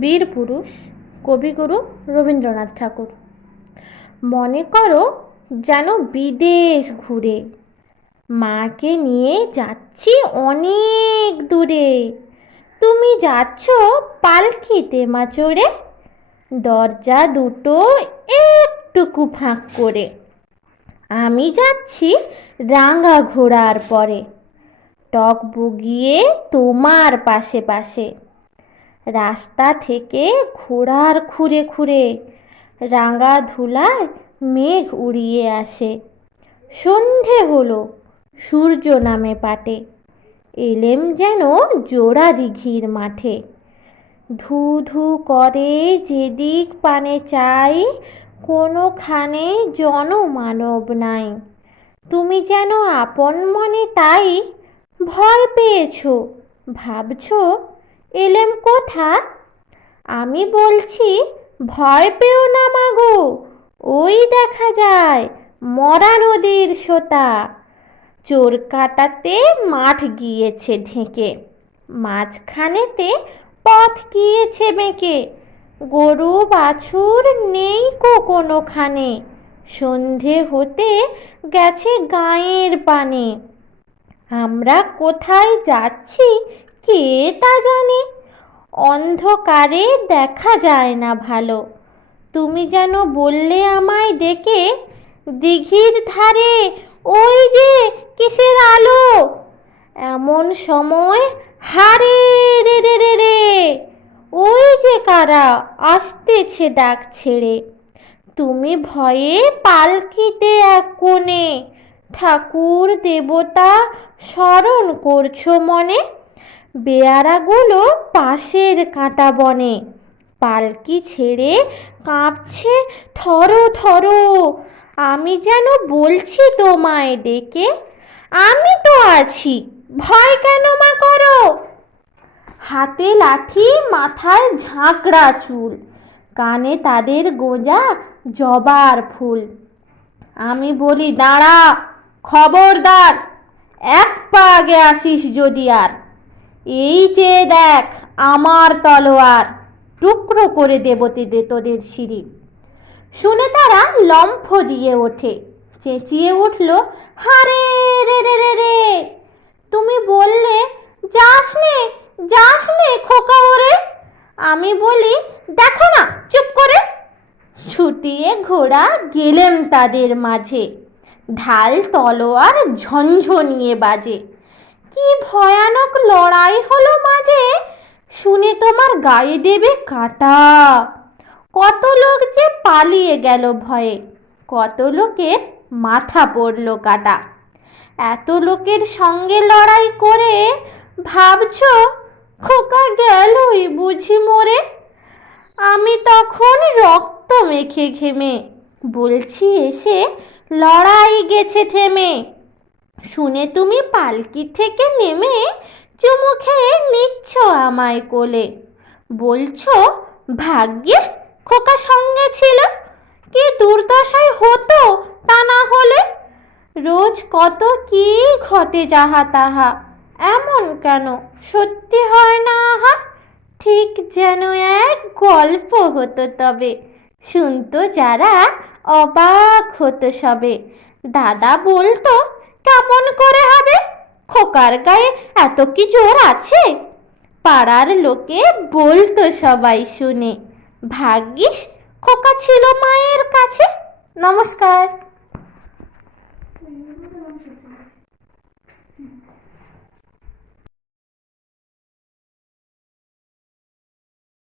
বীর পুরুষ কবিগুরু রবীন্দ্রনাথ ঠাকুর। মনে করো যেন বিদেশ ঘুরে মাকে নিয়ে যাচ্ছি অনেক দূরে। তুমি যাচ্ছ পালকিতে মা চড়ে, দরজা দুটো একটুকু ফাঁক করে। আমি যাচ্ছি রাঙা ঘোড়ার পরে, টক বুগিয়ে তোমার পাশে পাশে। রাস্তা থেকে ঘোড়ার খুঁড়ে খুঁড়ে রাঙা ধুলায় মেঘ উড়িয়ে আসে। সন্ধে হলো, সূর্য নামে পাটে, এলেম যেন জোড়া দিঘির মাঠে। ধু ধু করে যেদিক পানে চাই, কোনোখানে জনমানব নাই। তুমি যেন আপন মনে তাই ভয় পেয়েছো, ভাবছো এলেম কোথা। আমি বলছি ভয় পেও না মাগো, ওই দেখা যায় মরা নদীর সোতা। চোর কাটাতে মাঠ গিয়েছে ঢেকে, মাঝখানেতে পথ গিয়েছে বেঁকে। গরু বাছুর নেই কোনোখানে, সন্ধে হতে গেছে গাঁয়ের পানে। আমরা কোথায় যাচ্ছি কে তা জানে, অন্ধকারে দেখা যায় না ভালো। তুমি যেন বললে আমায় ডেকে, দিঘির ধারে ওই যে কিসের আলো। এমন সময় হারে রে রে রে রে, ওই যে কারা আসতেছে ডাক ছেড়ে। তুমি ভয়ে পালকিতে এক কোণে, ঠাকুর দেবতা স্মরণ করছো মনে। বেয়ারাগুলো পাশের কাঁটা বনে, পালকি ছেড়ে কাঁপছে থরো থরো। আমি যেন বলছি তোমায় ডেকে, আমি তো আছি, ভয় কেন মা করো। হাতে লাঠি, মাথায় ঝাঁকড়া চুল, কানে তাদের গোঁজা জবার ফুল। আমি বলি দাঁড়া, খবরদার, এক পা আগে আসিস যদি আর। এই যে দেখ আমার তলোয়ার, টুকরো করে দেবো তোদের সিঁড়ি। শুনে তারা লম্ফ দিয়ে ওঠে, চেঁচিয়ে উঠল হারে রে রে রে রে। তুমি বললে যাস নে খোকা ওরে। আমি বলি দেখো না চুপ করে। ছুটিয়ে ঘোড়া গেলেম তাদের মাঝে, ঢাল তলোয়ার ঝনঝনিয়ে বাজে। কি ভয়ানক লড়াই হলো মাঝে, শুনে তোমার গায়ে দেবে কাঁটা। কত লোক যে পালিয়ে গেল ভয়ে, কত লোকের মাথা পড়ল কাটা। এত লোকের সঙ্গে লড়াই করে ভাবছো খোকা গেলই বুঝি মরে। আমি তখন রক্ত মেখে ঘেমে বলছি এসে লড়াই গেছে থেমে। শুনে তুমি পালকি থেকে নেমে চুমু খেয়ে নিচ্ছ আমায় কোলে, বলছো ভাগ্যে খোকা সঙ্গে ছিল, কি দুর্দশায় হতো তা না হলে। রোজ কত কি ঘটে যাহা তাহা, এমন কেন সত্যি হয় না আহা। ঠিক যেন এক গল্প হতো তবে, শুনতো যারা অবাক হতো সবে। দাদা বলতো কেমন করে হবে, খোকার গায়ে এত কি জোর আছে। পাড়ার লোকে বলতো সবাই শুনে, ভাগ্যিস খোকা ছিল মায়ের কাছে। নমস্কার।